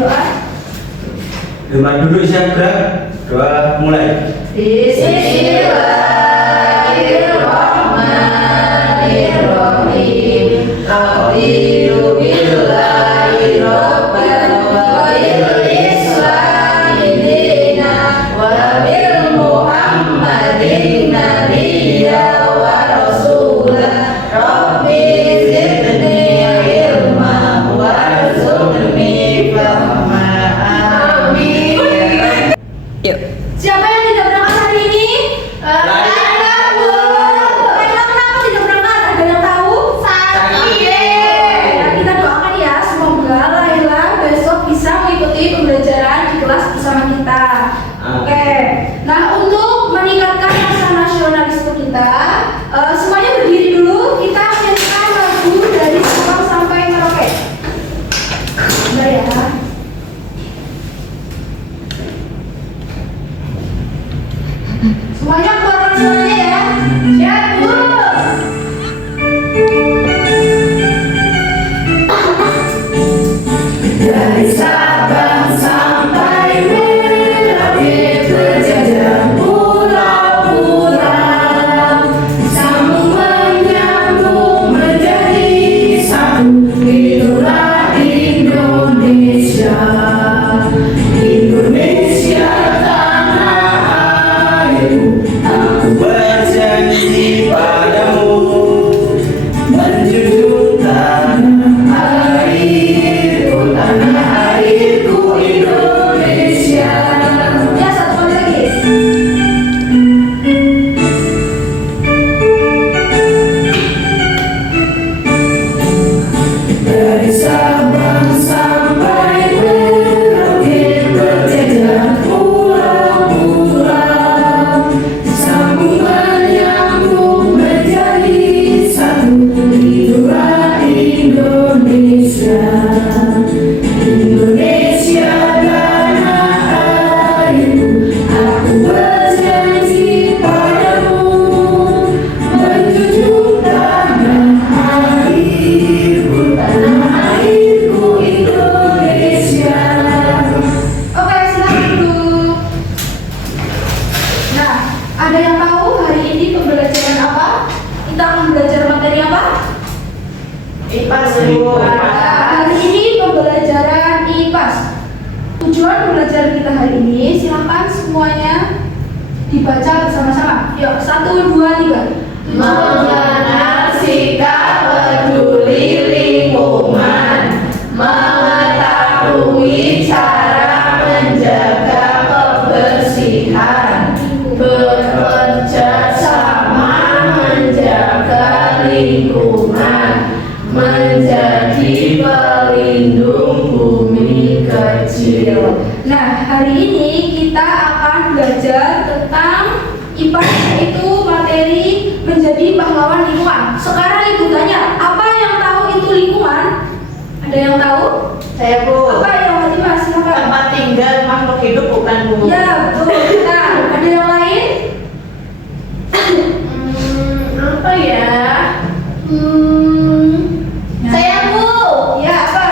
berdoa. Rumah duduk siap gerak. Doa mulai. Bismillahirrahmanirrahim. Radiyu billahi rabban wa bil islami dinan wa bil muhammadin nabiyya wa rasulah. Rabbi zidni ilma warzuqni fahma. Amin. Yuk. Siapa yang tidak berangkat hari ini? Laila, Bu. Laila kenapa tidak berangkat? Ada yang tahu? Sakit. Nah, kita doakan ya, semoga Laila besok bisa mengikuti pembelajaran di kelas bersama kita. Oke. Nah, untuk meningkatkan rasa nasionalisme kita, semuanya berdiri dulu. Kita menyanyikan lagu dari Sabang sampai Merauke. Bentar ya. Semuanya keluarkan suaranya ya. Siap, Bu. Dari Sabang sampai Merauke berjajar pulau-pulau, sambung menyambung menjadi satu. Itulah Indonesia. Indonesia tanah airku. Aku berjanji padamu Menjunjung tanah airku Indonesia. Ya, satu kali lagi. Dari Sabang sampai Merauke berjajar pulau-pulau, sambung menyambung menjadi satu. Itulah Indonesia. Indonesia tanah airku. Aku berjanji padamu menjunjung tanah airku Indonesia. Oke, silakan duduk. Nah, ada yang tahu hari ini pembelajaran apa? Kita akan belajar materi apa? IPAS, Bu. Hari ini pembelajaran IPAS. Tujuan pembelajaran kita hari ini, silakan semuanya dibaca bersama-sama. Yuk, 1, 2, 3. Mengenal sikap peduli lingkungan, mengetahui cara menjaga kebersihan, bekerja sama menjaga lingkungan, menjadi pelindung bumi kecil. Nah, hari ini kita akan belajar tentang IPA, yaitu materi menjadi pahlawan lingkungan. Sekarang Ibu tanya, apa yang tahu itu lingkungan? Ada yang tahu? Saya, Bu. Apa yang Fatimah? Silakan. Tempat tinggal makhluk hidup, bukan, Bu? Ya, betul. Nah, ada yang lain? Apa ya? Saya, Bu. Ya, apa?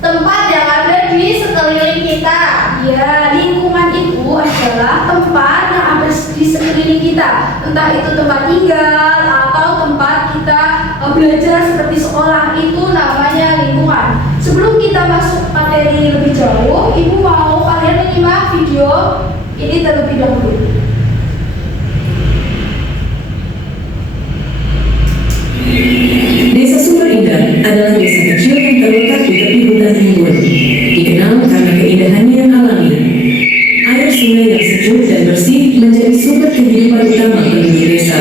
Tempat yang ada di sekeliling kita. Ya, lingkungan itu adalah tempat yang ada di sekeliling kita. Entah itu tempat tinggal atau tempat kita belajar seperti sekolah, itu namanya lingkungan. Sebelum kita masuk materi lebih jauh, Ibu mau kalian menyimak video ini terlebih dahulu. Desa Sumber Indah adalah desa kecil yang terletak di tepi hutan rimbun, dikenal karena keindahannya yang alami. Air sungai yang sejuk dan bersih menjadi sumber kehidupan utama penduduk desa.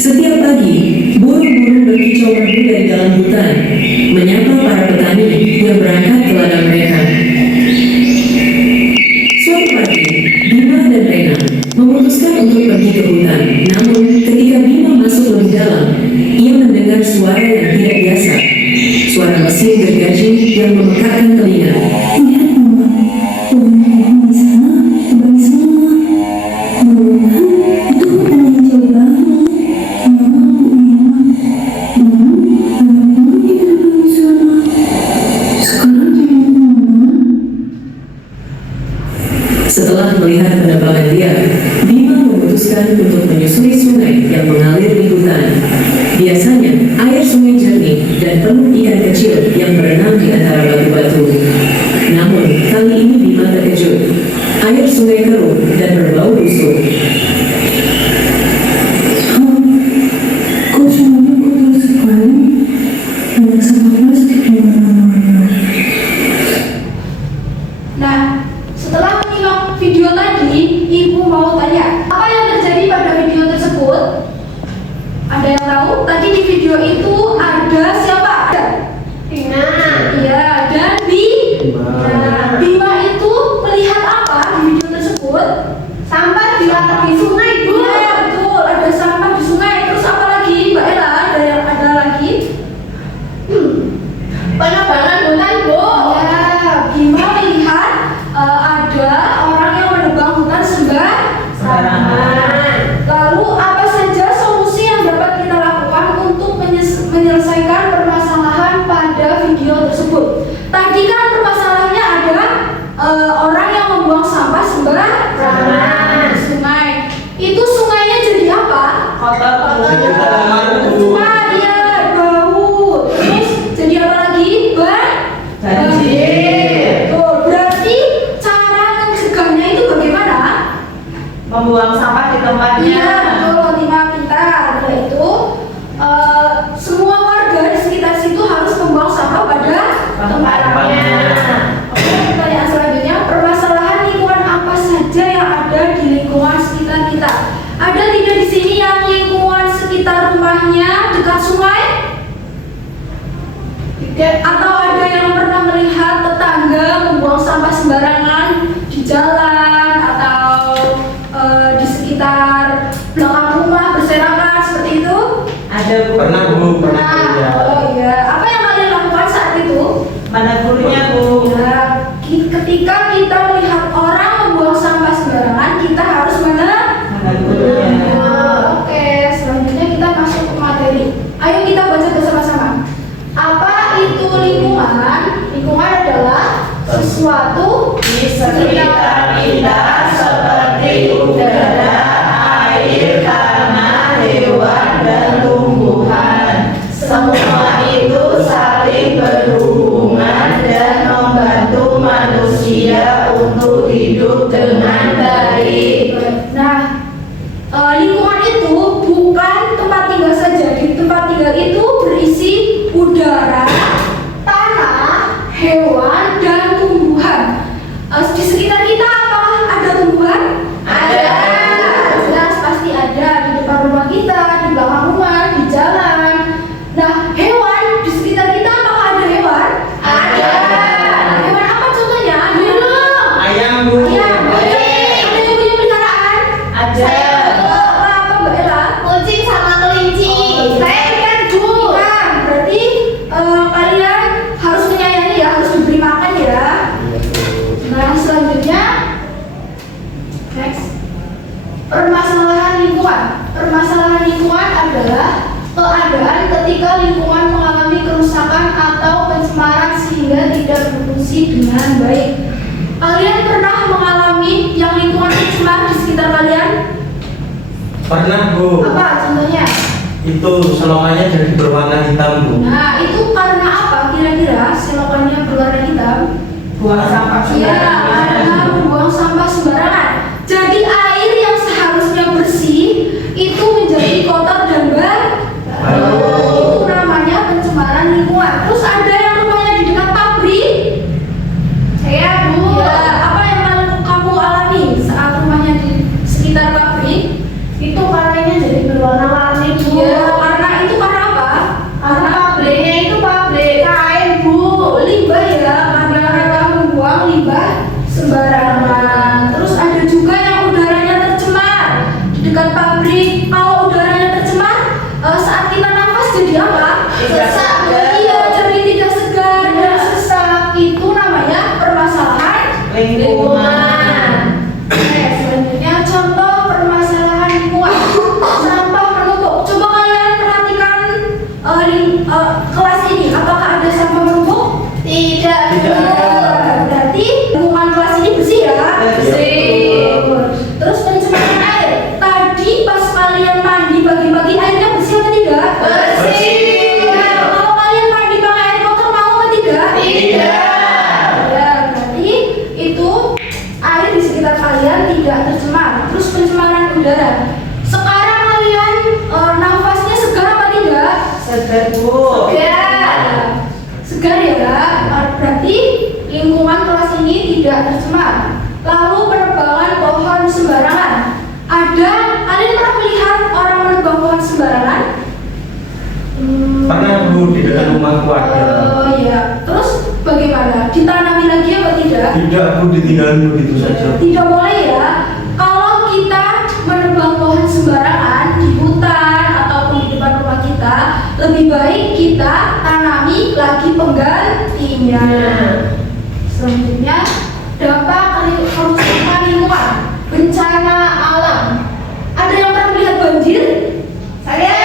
Setiap pagi, burung-burung berkicau merdu dari dalam hutan, menyapa para petani yang berangkat ke ladang mereka. Suatu pagi, Bima dan Rena memutuskan untuk pergi ke hutan. Namun, ketika Bima masuk lebih dalam, ia mendengar suara yang tidak biasa. Suara mesin gergaji yang memekakkan telinga. Lihat, Bima, pohon di sana terbang semua. Itu hutan yang jauh banget. Sekarang hujan untuk menyusuri sungai yang mengalir di hutan. Biasanya, air sungai jernih dan penuh ikan kecil yang berenang di antara batu-batu. Namun, kali ini Bima terkejut. Air sungai keruh dan berbau busuk. Kok semuanya kotor sekali? Banyak sampah plastik di mana-mana. Nah, setelah menyimak video tadi, Ibu mau tanya, apa yang terjadi pada video tersebut? Ada yang tahu? Tadi di video itu ada siapa? Tina. Iya, dan Bima. Nah, Bima itu melihat apa di video tersebut? Sampah di sungai, Bu. Iya, betul. Ada sampah di sungai. Terus apa lagi, Mbak Ella? Ada lagi? Penebangan hutan, Bu. Ya, Bima melihat ada orang yang menebang hutan Sembarangan. Lalu apa saja solusi yang dapat kita lakukan untuk menyelesaikan permasalahan pada video tersebut? Tadi kan permasalahannya ada orang yang membuang sampah sembarangan di sungai. Itu sungainya jadi apa? Kotor. Jadi tercemar, Bu. Nah, iya, bau. Terus jadi apa lagi? Banjir. Tuh, berarti cara mencegahnya itu bagaimana? Membuang sampah di tempatnya. Iya, betul, Lima pintar. Yaitu semua warga di sekitar situ harus membuang sampah pada tempatnya. Oke, pertanyaan selanjutnya, permasalahan lingkungan apa saja yang ada di lingkungan sekitar kita? Ada tidak di sini yang lingkungan sekitar rumahnya dekat sungai? Tidak. Atau ada yang pernah melihat tetangga membuang sampah sembarangan di jalan atau di sekitar belakang rumah berserakan seperti itu? Ada, Bu. Pernah, Bu. Pernah. Nah, oh iya. Apa yang kalian lakukan saat itu? Mana gurunya, Bu? Ya, ketika kita melihat orang membuang sampah sembarangan, kita harus Mana gurunya? Oke, selanjutnya kita masuk ke materi. Ayo kita baca bersama-sama. Apa itu lingkungan? Lingkungan adalah sesuatu Di sekitar kita seperti udara, air, tanah, hewan, dan tumbuhan. Semua itu saling berhubungan dan membantu manusia untuk hidup dengan baik. Nah, lingkungan itu bukan tempat tinggal saja. Di tempat tinggal itu berisi udara, tanah, hewan, dan tumbuhan. Di sekitar kita apa? Ada tumbuhan? Ada. Jelas pasti ada di depan rumah kita, di belakang rumah, di jalan. Nah, hewan di sekitar kita apakah ada hewan? Ada. Hewan apa contohnya? Burung. Ayam, Bu. Ayam. Ada yang punya peliharaan? Ada. Apa Mbak Ella? Kucing sama kelinci. Saya ikan, Bu. Ikan. Berarti kalian harus menyayangi ya, harus diberi makan ya. Nah, selanjutnya next. Permasalahan lingkungan. Permasalahan lingkungan adalah keadaan ketika lingkungan mengalami kerusakan atau pencemaran sehingga tidak berfungsi dengan baik. Kalian pernah mengalami yang lingkungan tercemar di sekitar kalian? Pernah, Bu. Apa contohnya? Itu selokannya jadi berwarna hitam, Bu. Nah, itu karena apa kira-kira selokannya berwarna hitam? Buang sampah Iya, sembarangan. karena membuang sampah sembarangan. Jadi air yang seharusnya bersih itu menjadi kotor dan bau. Itu namanya pencemaran lingkungan. Terus ada yang rumahnya di dekat pabrik. Saya, Bu. Ya, apa yang kamu alami saat rumahnya di sekitar pabrik? Itu warnanya jadi berwarna-warni, Bu. Iya, karena itu karena apa? Karena pabriknya itu pabrik kain, Bu. Limbah ya, karena mereka membuang limbah sembarangan. Terus ada juga yang udaranya tercemar di dekat pabrik. Kalau udaranya tercemar, saat kita nafas jadi apa? Tidak segar. Iya, jadi tidak segar dan sesak. Itu namanya permasalahan Lingkungan. Oke, selanjutnya contoh permasalahan lingkungan. Sampah menumpuk. Coba kalian perhatikan kelas ini. Apakah ada sampah menumpuk? Tidak. Berarti lingkungan kelas ini bersih ya? Bersih. Terus pencemaran air. Tadi tidak tercemar. Lalu penebangan pohon sembarangan. Kalian pernah melihat orang menebang pohon sembarangan? Pernah Bu, di dekat rumahku ada. Oh iya. Terus bagaimana? Ditanami lagi apa tidak? Tidak Bu, ditinggalin begitu saja. Tidak boleh ya. Kalau kita menebang pohon sembarangan di hutan ataupun di depan rumah kita, lebih baik kita tanami lagi penggantinya. Selanjutnya, dampak kerusakan lingkungan, bencana alam. Ada yang pernah melihat banjir? Saya.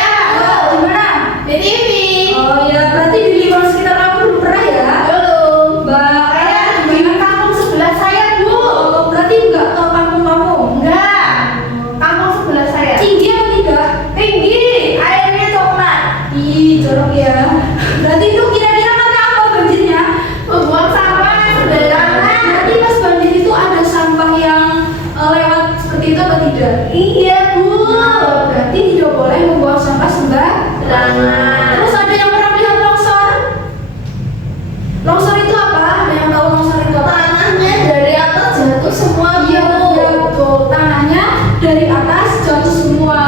Di mana? Di TV. Oh ya, berarti di lingkungan sekitar kamu belum pernah ya? Belum. Mbak, Saya di kampung sebelah saya, Bu. oh, berarti enggak ke kampung kamu? Enggak. Kampung sebelah saya. Tinggi atau tidak? Tinggi. Airnya coklat. Ih, jorok ya. Berarti itu kira-kira karena apa banjirnya? Membuang sampah sembarangan. Berarti pas banjir itu ada sampah yang lewat seperti itu atau tidak? Iya, Bu. Berarti tidak boleh membuang sampah sembarangan. Terus ada yang pernah melihat longsor? Longsor itu apa? Ada yang tahu longsor itu apa? Tanahnya dari atas jatuh semua, Iya, Bu. betul. Tanahnya dari atas jatuh semua.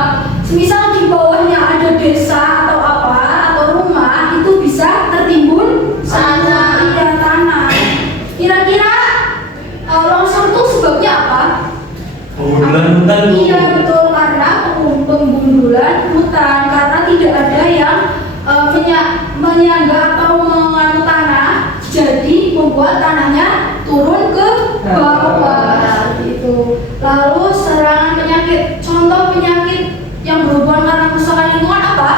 Semisal di bawahnya ada desa atau apa atau rumah, itu bisa tertimbun Tanah. Iya, tanah. Kira-kira longsor itu sebabnya apa? Penggundulan hutan Bu. Iya, betul, karena penggundulan hutan, karena tidak ada yang menyangga atau menganu tanah, jadi membuat tanahnya turun ke bawah itu. Lalu serangan penyakit. Contoh penyakit yang berhubungan karena kerusakan lingkungan apa?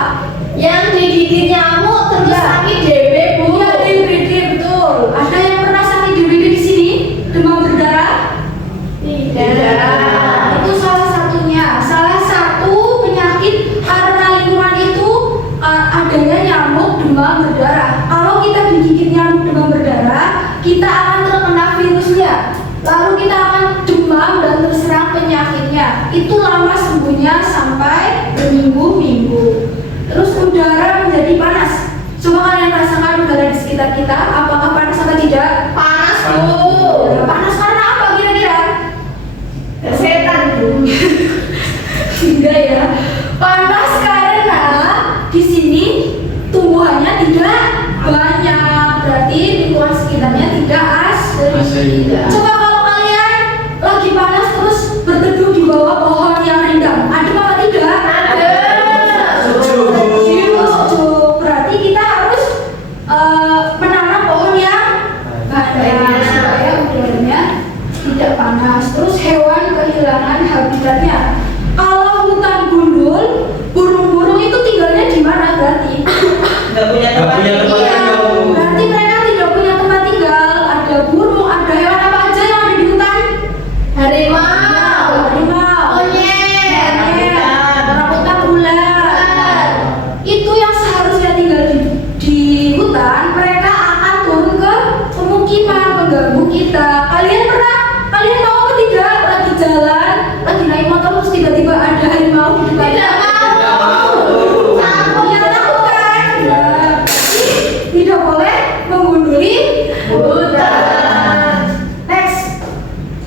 Yang digigit nyamuk terus Iya. sakit DB, Bu. Iya, DBD, betul. Ada yang pernah sakit DBD di sini? Demam berdarah? Tidak. Itu salah satunya. Salah satu penyakit karena lingkungan itu adanya nyamuk demam berdarah. Kalau kita digigit nyamuk demam berdarah, kita akan terkena virusnya. Lalu kita akan demam dan terserang penyakitnya. Itu lama sembuhnya sampai berminggu-minggu. Terus udara menjadi panas. Coba kalian rasakan udara di sekitar kita, apakah panas atau tidak? Panas, Bu. Panas karena apa kira-kira? Setan, Bu. Tidak ya. Panas karena di sini tumbuhannya tidak banyak. Berarti lingkungan sekitarnya tidak asri. Coba kalau kalian lagi panas terus berteduh di bawah pohon yang rindang, ada apa tidak? Ada. Sejuk. Berarti kita harus menanam pohon yang banyak supaya udaranya tidak panas. Terus hewan kehilangan habitatnya. Kalau hutan gundul, burung-burung itu tinggalnya di mana berarti? Nggak punya Nggak punya tempat Iya, tinggal Bu. berarti mereka tidak punya tempat tinggal. Ada burung, ada hewan apa aja yang ada di hutan? Harimau. Harimau, Monyet. orangutan, ular. Itu yang seharusnya tinggal di hutan, mereka akan turun ke pemukiman mengganggu kita. Kalian tahu apa tidak? Lagi jalan, lagi naik motor terus tiba-tiba ada harimau di depan. Tidak mau. Takut ya, takut kan? Ya, berarti tidak boleh menggunduli hutan. Next,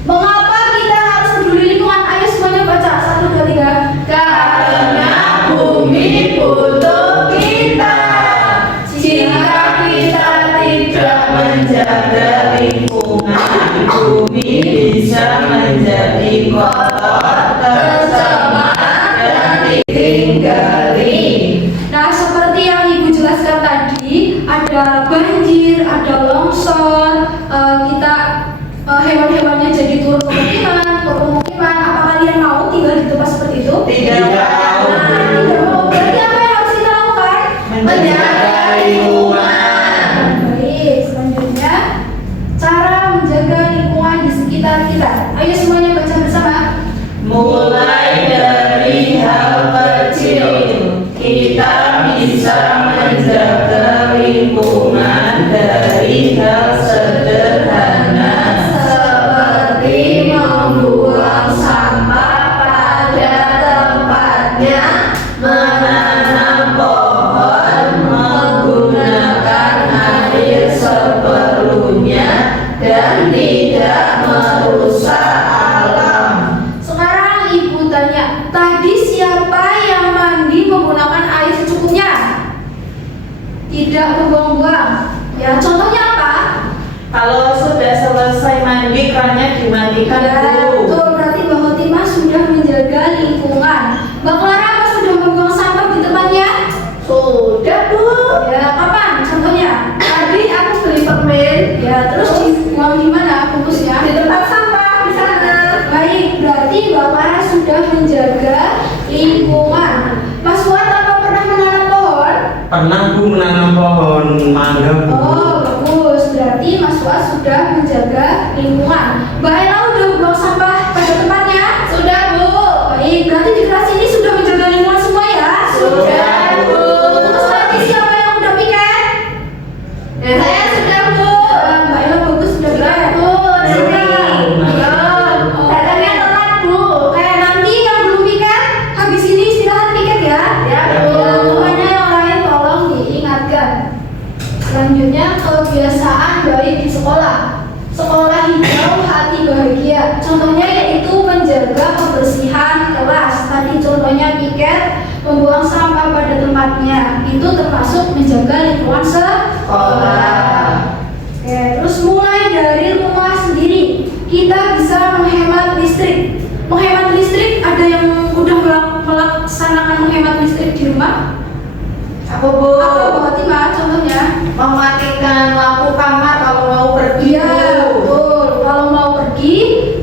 mengapa kita harus peduli lingkungan? Ayo semuanya baca 1, 2, 3. Karena bumi butuh kita. Jika kita tidak menjaga lingkungan, bumi bisa menjadi kotor, tercemar, dan ditinggali. Nah, seperti yang Ibu jelaskan tadi, ada banjir, ada longsor, hewan-hewannya jadi turun ke pemukiman. Apa kalian mau tinggal di tempat seperti itu? Tidak mau. Nah, tidak mau. Berarti apa yang harus kita lakukan? menjaga lingkungan. Baik, selanjutnya cara menjaga lingkungan di sekitar kita. Ayo semuanya baca bersama. Mulai dari hal kecil, kita bisa menjaga lingkungan dari hal sederhana seperti membuang sampah pada tempatnya, menanam pohon, menggunakan air seperlunya, dan tidak tidak merusak alam. Sekarang ibu tanya, tadi siapa yang mandi menggunakan air secukupnya? Tidak membuang-buang. Ya, contohnya apa? Kalau sudah selesai mandi, kerannya dimatikan, Ya, Bu. betul. Berarti Mbak Khotimah sudah menjaga lingkungan. Mbak Clara apa sudah membuang sampah di tempatnya? Sudah, Bu. Ya, kapan? Contohnya? Tadi aku beli permen. Ya, terus dibuang di mana bungkusnya? Di tempat sampah di sana. Baik, berarti Mbak Clara sudah menjaga lingkungan. Mas Fuad apa pernah menanam pohon? Pernah Bu menanam pohon mangga Bu. Oh, bagus. Berarti Mas Fuad sudah menjaga lingkungan. Mbak Ella udah buang sampah pada tempatnya? Sudah, Bu. Baik, berarti di kelas ini sudah menjaga lingkungan semua ya? Sudah, Bu. Terus lagi siapa yang udah piket? Saya sudah, Bu. Mbak Ella bagus sudah piket. Bu. Sudah. Belum. Datangnya telat, Bu. Nanti yang belum piket, habis ini istirahat piket ya? Ya, Bu. Pokoknya yang lain tolong diingatkan. Selanjutnya, kebiasaan baik di sekolah. Sekolah hijau, hati bahagia. Contohnya yaitu menjaga kebersihan kelas. Tadi contohnya piket, membuang sampah pada tempatnya. Itu termasuk menjaga lingkungan sekolah. Oke, terus mulai dari rumah sendiri. Kita bisa menghemat listrik. Menghemat listrik, ada yang udah melaksanakan menghemat listrik di rumah? Aku, Bu. Apa Mbak Fatimah contohnya? Mematikan lampu kamar kalau mau pergi. Iya, betul. Kalau mau pergi,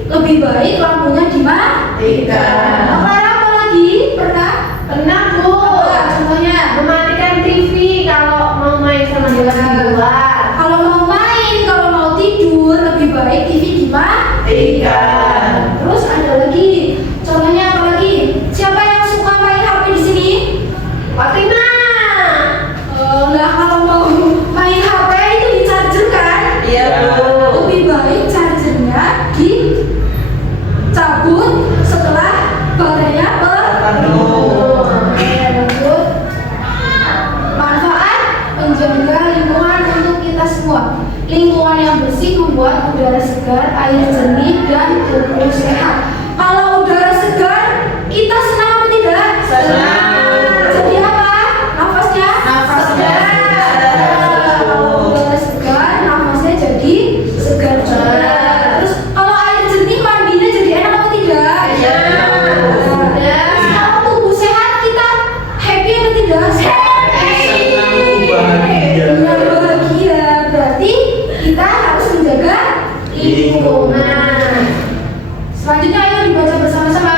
lebih baik lampunya dimatikan. Tidak. Apa lagi? Pernah? Pernah, Bu. Apa contohnya? Mematikan TV kalau mau main sama Iya. di luar. Kalau mau main, kalau mau tidur, lebih baik TV dimatikan. Terus ada lagi. Contohnya apa lagi? Siapa yang suka main HP di sini? Fatimah. Nah, kalau mau main HP itu di charger kan? Iya, Bu. Lebih baik chargernya dicabut setelah baterainya penuh. Oke, lanjut. Manfaat menjaga lingkungan untuk kita semua. Lingkungan yang bersih membuat udara segar, air jernih, dan tubuh sehat. Kalau udara segar, kita senang apa tidak? Senang. Jadi apa? Nafasnya? Nafasnya Kalau udara segar, nafasnya jadi segar juga. Terus kalau air jernih, mandinya jadi enak apa tidak? Iya. Terus kalau tubuh sehat, kita happy apa tidak? Senang, bahagia. Iya, bahagia. Berarti kita harus menjaga lingkungan. Selanjutnya ayo dibaca bersama-sama.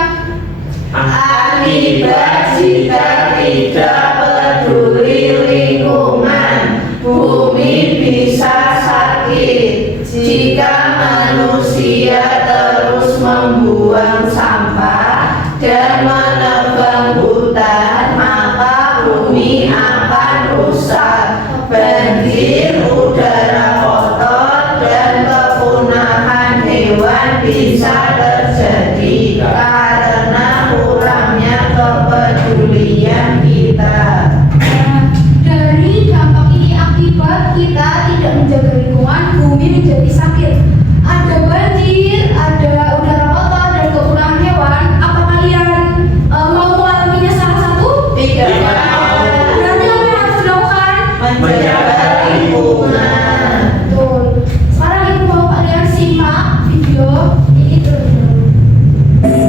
Akibat jika tidak peduli lingkungan, bumi bisa sakit. Jika manusia terus membuang sampah dan menebang hutan, maka bumi akan rusak. Banjir, udara kotor, dan kepunahan hewan bisa terjadi karena kurangnya kepedulian kita. Dari dampak ini akibat kita tidak menjaga lingkungan, bumi menjadi sakit. Ada banjir, ada udara kotor dan kepunahan hewan. Apa kalian mau mengalaminya salah satu? Tidak Berarti apa yang harus dilakukan? menjaga lingkungan. Betul. Sekarang ibu mau kalian simak video ini terlebih dahulu.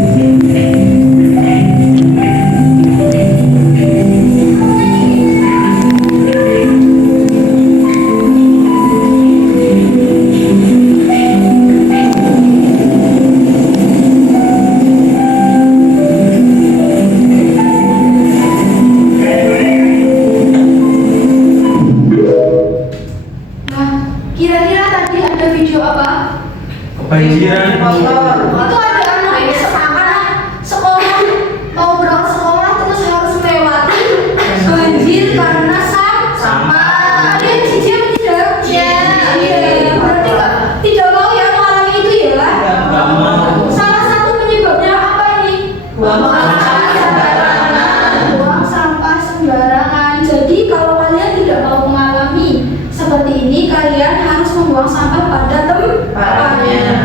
Nah, kira-kira tadi ada video apa? Kebanjiran Bu. Kotor. Itu ada anak sekolah mau berangkat sekolah terus harus melewati banjir karena sampah. Kalian jijik apa tidak? Iya. Berarti tidak mau ya mengalami itu ya? Nggak mau. Salah satu penyebabnya apa ini? Buang sampah sembarangan. Buang sampah sembarangan. Jadi kalau kalian tidak mau mengalami seperti ini, kalian harus membuang sampah pada tempatnya.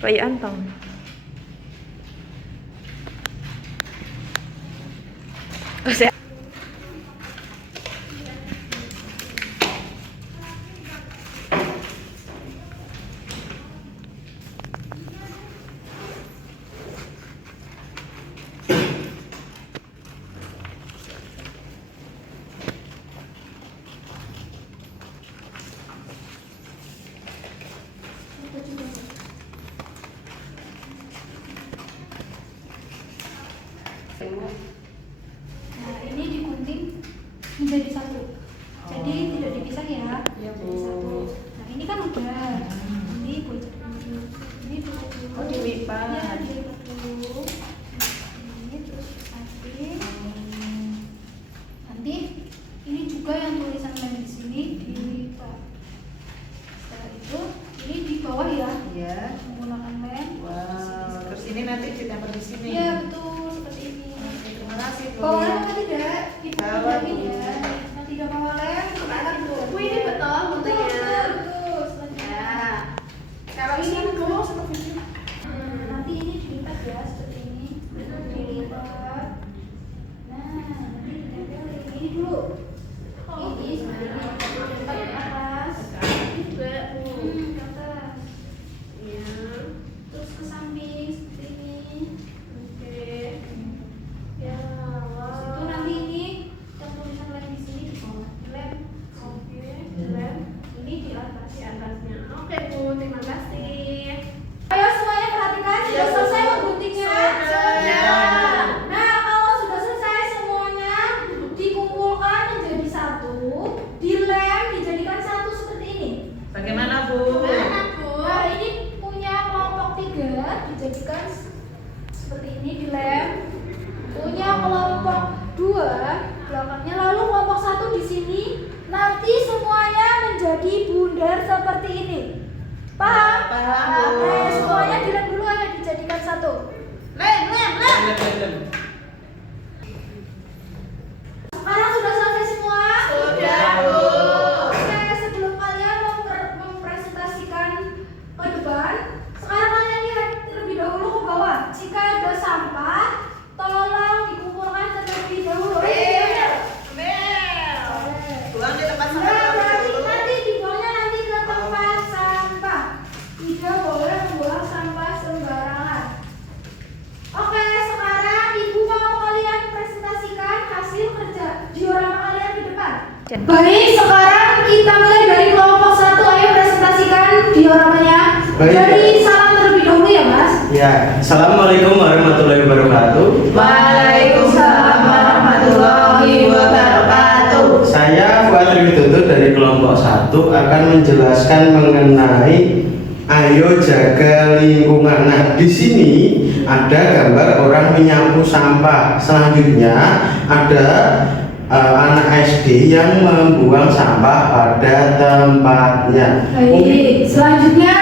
Kayak antong. Oh, saya. Nah, ini digunting menjadi satu. Jadi tidak dipisah ya. Jadi satu. Nah, ini kan udah. Ini bocor dulu. Ini bocor dulu. Oh, dilipat. Ya, dilipat dulu. Ini terus disamping. Nanti ini juga yang tulisan lem di sini dilipat. Setelah itu ini di bawah ya. Iya. Menggunakan lem. Wow. Terus ini nanti ditempel di sini. Iya, betul seperti ini. Terima kasih Bu. Bawa lem apa tidak? Ibu Bawa, ini Bu. ya. Yang tidak bawa lem, sekarang Bu. Bu, ini betul guntingnya. Betul, selanjutnya. Ya. Kalau ini Bu seperti ini. Nanti ini dilipat ya, seperti ini. Dilipat. Nah, nanti ditempel ini dulu. Ini seperti ini. Dilipat ke atas. Ini juga Bu. Ke atas. Iya. Terus ke samping seperti ini. Oke. Ya, Terus itu nanti ini yang tulisan lem di sini di bawah. Lem. Oke. Lem. Ini di atas. Di atasnya. Oke Bu, terima kasih. Ayo semuanya perhatikan, sudah Ya, selesai Bu. mengguntingnya? Sudah. Nah, kalau sudah selesai semuanya dikumpulkan menjadi satu, dilem dijadikan satu seperti ini. Bagaimana Bu? Nah, ini punya kelompok 3 dijadikan seperti ini dilem. Punya kelompok 2 belakangnya, lalu kelompok 1 di sini. Nanti semuanya menjadi bundar seperti ini. Paham? Paham, Bu. Oke, semuanya dilem dulu aja dijadikan satu. Lem. Sekarang sudah selesai semua? Sudah, Bu. Oke, sebelum kalian mempresentasikan ke depan, sekarang kalian lihat terlebih dahulu ke bawah. Jika ada sampah, tolong dikumpulkan terlebih dahulu. Buang di tempat Nah, sampah berarti dulu. nanti dibuangnya nanti ke tempat sampah. Tidak boleh membuang sampah sembarangan. Oke, sekarang ibu mau kalian presentasikan hasil kerja diorama kalian di depan. Baik, sekarang kita mulai dari kelompok 1. Ayo presentasikan dioramanya. Baik. Dari salam terlebih dahulu ya, Mas. Ya, Assalamualaikum warahmatullahi wabarakatuh. Waalaikumsalam warahmatullahi wabarakatuh. Saya Fuad Widodo dari kelompok 1 akan menjelaskan mengenai ayo jaga lingkungan. Nah, di sini ada gambar orang menyapu sampah. Selanjutnya ada anak SD yang membuang sampah pada tempatnya. Baik, selanjutnya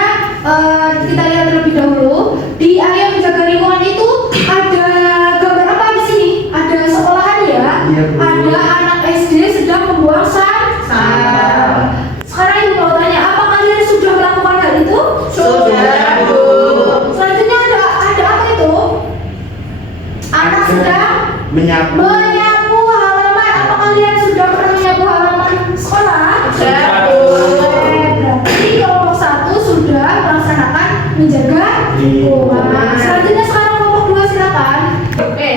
kita lihat terlebih dahulu. Di area menjaga lingkungan itu ada gambar apa di sini? Ada sekolahan ya? Iya, Bu. Ada anak SD sedang membuang sampah. Sekarang ibu mau tanya, apa kalian sudah melakukan hal itu? Sudah, Bu. Selanjutnya ada apa itu? Anak sedang Menyapu. menyapu halaman. Apa kalian sudah pernah menyapu halaman sekolah? Sudah, Bu. Berarti kelompok 1 sudah melaksanakan menjaga lingkungan. Selanjutnya sekarang kelompok 2 silakan. Oke.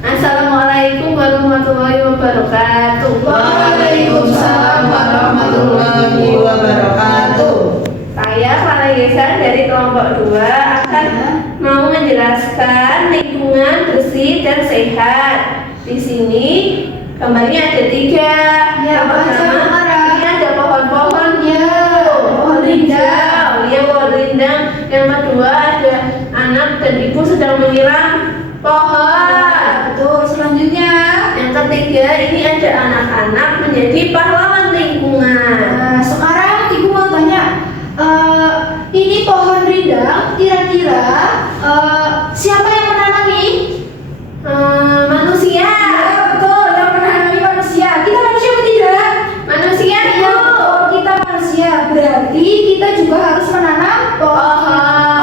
Assalamualaikum warahmatullahi wabarakatuh. Waalaikumsalam warahmatullahi wabarakatuh. Saya Farah Yesan dari kelompok 2 akan mau menjelaskan lingkungan bersih dan sehat. Di sini gambarnya ada 3. Ya, Yang pertama, Farah. ini ada pohon-pohon. Ya, pohon rindang. Iya, pohon rindang. Yang kedua ada anak dan ibu sedang menyiram pohon. Betul. Selanjutnya Yang ketiga, ini ada anak-anak menjadi pahlawan lingkungan. Nah, sekarang ibu mau tanya, ini pohon rindang kira-kira siapa yang menanami? Manusia. Ya, betul, yang menanami manusia. Kita manusia atau tidak? Manusia Iya, itu. betul, kita manusia. Berarti kita juga harus menanam pohon.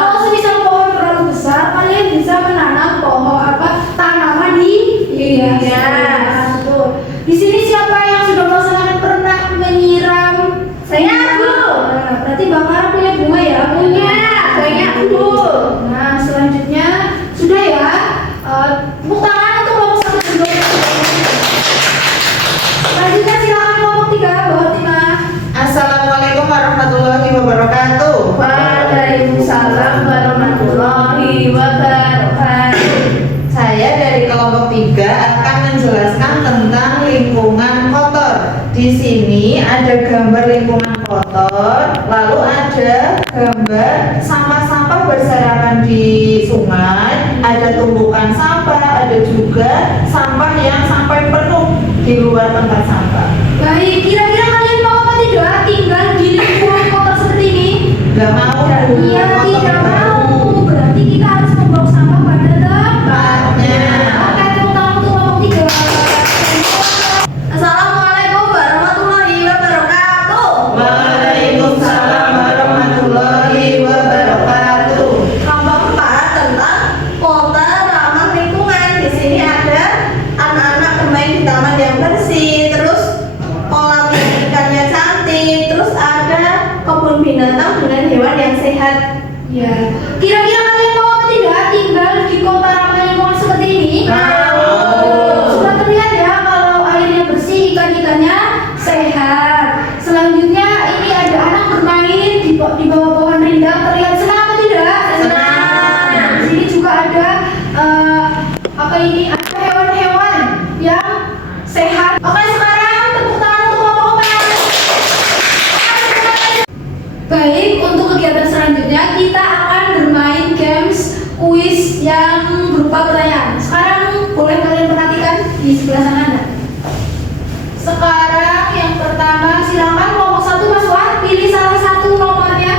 sampah-sampah berserakan di sungai, ada tumpukan sampah, ada juga sampah yang sampai penuh di luar tempat sampah. Baik, kira-kira kalian mau apa tidak tinggal di lingkungan kotor seperti ini? Gak mau, Iya, tidak mau. Berarti kita harus membuang sampah pada tempatnya. Oke, tepuk tangan untuk kelompok 3. Assalamualaikum warahmatullahi wabarakatuh. Waalaikumsalam warahmatullahi wabarakatuh. Kelompok 4 tentang kota ramah lingkungan. Di sini ada anak-anak bermain di taman yang bersih, terus kolam ikannya cantik, terus ada kebun binatang dengan hewan yang sehat. Ya. Kira-kira kalian mau apa tidak tinggal di kota ramah lingkungan seperti ini? Sudah terlihat ya kalau airnya bersih, ikan-ikannya sehat. Selanjutnya ini ada anak bermain di bawah pohon rindang. Terlihat senang atau tidak? Senang. Di sini juga ada apa ini? Ada hewan-hewan yang sehat. Oke, sekarang tepuk tangan untuk kelompok 4. Baik, untuk kegiatan selanjutnya kita akan bermain games kuis yang berupa pertanyaan. Sekarang boleh kalian perhatikan di sebelah sana ada. Sekarang yang pertama silakan kelompok 1 Mas Wan pilih salah satu nomornya.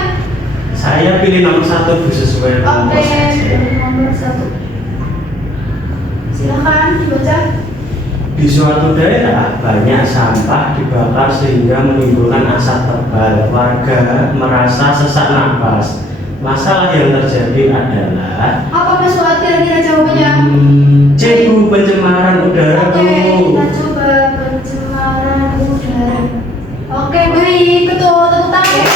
Saya pilih nomor 1 Bu, sesuai kelompok Oke, saya. nomor 1. Silakan dibaca. Di suatu daerah banyak sampah dibakar sehingga menimbulkan asap tebal. Warga merasa sesak napas. Masalah yang terjadi adalah Apa Mas Wan kira-kira jawabannya? C Bu, pencemaran udara Oke, Bu. kita coba pencemaran udara. Oke, baik, betul, tepuk tangan.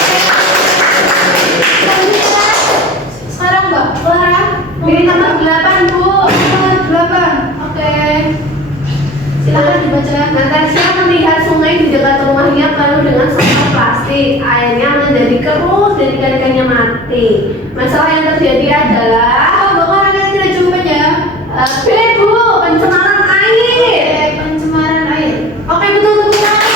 Selanjutnya, sekarang Mbak Clara, pilih nomor 8 Bu. Nomor 8. Oke. Silakan dibaca. Natasha melihat sungai di dekat rumahnya penuh dengan sampah plastik. Airnya menjadi keruh dan ikan-ikannya mati. Masalah yang terjadi adalah Mbak Clara kira-kira jawabannya? B, Bu, pencemaran air. Oke, pencemaran air. Oke, betul, tepuk tangan.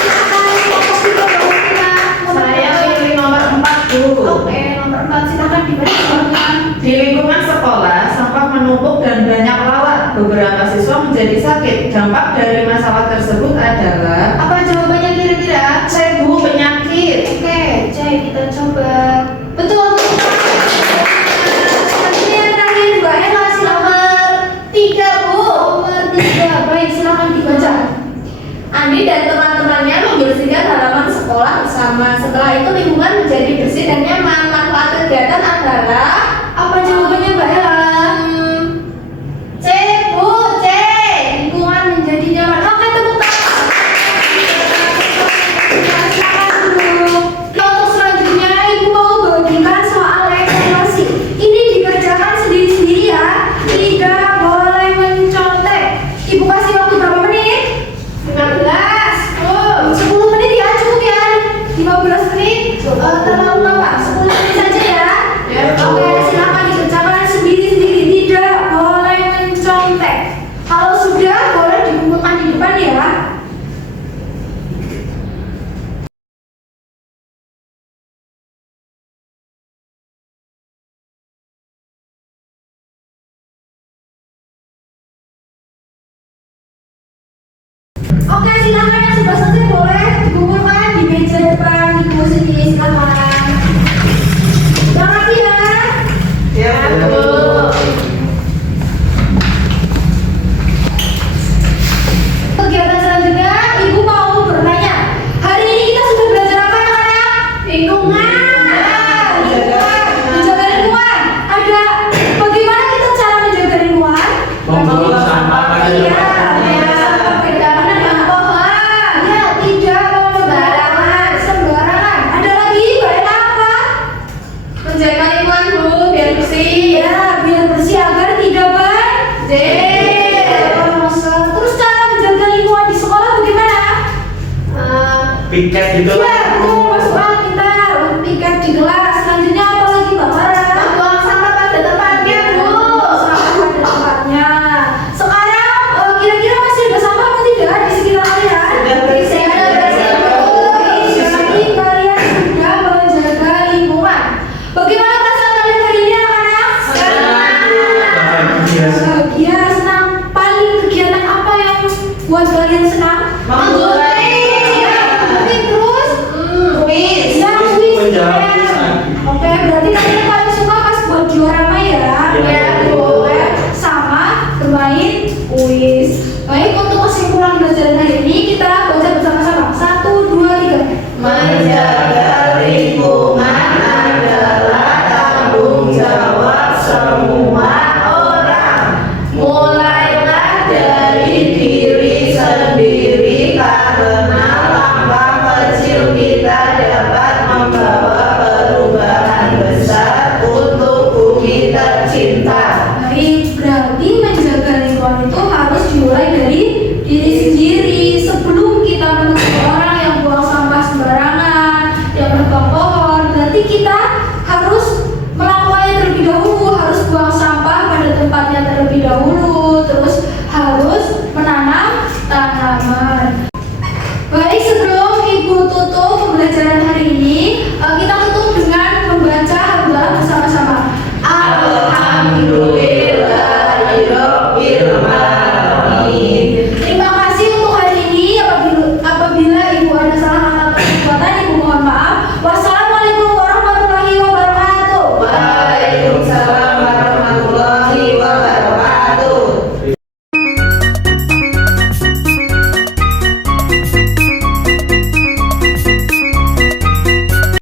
Silakan kelompok 3 Mbak. Saya pilih nomor 4 Bu. Oke, nomor 4 silakan dibaca jawabannya. Di lingkungan sekolah, sampah menumpuk dan banyak lalat. Beberapa siswa menjadi sakit. Dampak dari masalah tersebut adalah Apa jawabannya kira-kira? C Bu, penyakit. Oke, cek kita coba. Betul. Selanjutnya yang terakhir Mbak Ella nomor 3 Bu. Nomor 3. Baik, silakan dibaca. Andi dan teman-temannya membersihkan halaman sekolah bersama. Setelah itu lingkungan menjadi bersih dan nyaman. Manfaat kegiatan adalah Apa jawabannya Mbak Ella? C, Bu, C. Lingkungan menjadi nyaman. Oke, tepuk tangan. Silakan dulu. Untuk selanjutnya Ibu mau bagikan soal evaluasi. Ini dikerjakan sendiri-sendiri ya. Tidak boleh mencontek. Ibu kasih waktu berapa menit? 15. 10 menit ya, cukup ya. 15 menit. Terlalu lama. 10 menit saja ya. Oke, silakan dikerjakan sendiri-sendiri. Tidak boleh mencontek. Kalau sudah boleh dikumpulkan di depan ya. Oke, silakan yang sudah selesai boleh dikumpulkan di meja depan Ibu sendiri. Silakan. Terima kasih ya. Ya Bu. Kegiatan selanjutnya, Ibu mau bertanya. Hari ini kita sudah belajar apa ya, anak? Lingkungan. Menjaga lingkungan. Ada bagaimana kita cara menjaga lingkungan? Membuang sampah pada Iya, tempatnya. tidak menebang pohon. Ya, tidak sembarangan. Sembarangan. Ada lagi, Mbak Ella apa? Menjaga lingkungan, Bu, biar bersih. Iya, biar bersih agar tidak banjir. Terus cara menjaga lingkungan di sekolah bagaimana? Piket gitu Iya, lah Bu. betul, Mas Wan, pintar. Piket di kelas. Selanjutnya apa lagi, Mbak Farah? Membuang sampah pada tempatnya, Bu. Sampah pada tempatnya. Sekarang kira-kira masih ada sampah atau tidak di sekitar kalian? Sudah bersih. Sudah bersih, Bu. Berarti kalian sudah menjaga lingkungan. Bagaimana perasaan kalian hari ini anak-anak? Bahagia. Bahagia, senang. Paling kegiatan apa yang buat kalian senang? Gunting terus? Kuis. Ya, Kuis kuis. menjawab Keren. kuis. Oke, berarti kalian paling suka pas buat diorama ya? Iya. Boleh. Sama bermain kuis. Baik, untuk kesimpulan pelajaran hari ini kita baca bersama-sama. 1, 2, 3. Menjaga lingkungan adalah tanggung jawab semua orang. Mulailah dari diri sendiri karena langkah kecil kita dapat membawa perubahan besar untuk bumi tercinta. Baik, berarti menjaga lingkungan itu harus dimulai dari diri sendiri. Sebelum kita menegur orang yang buang sampah sembarangan, yang menebang pohon, berarti kita harus melakukannya terlebih dahulu, harus buang sampah pada tempatnya terlebih dahulu, terus harus menanam tanaman. Baik, sebelum Ibu tutup pembelajaran hari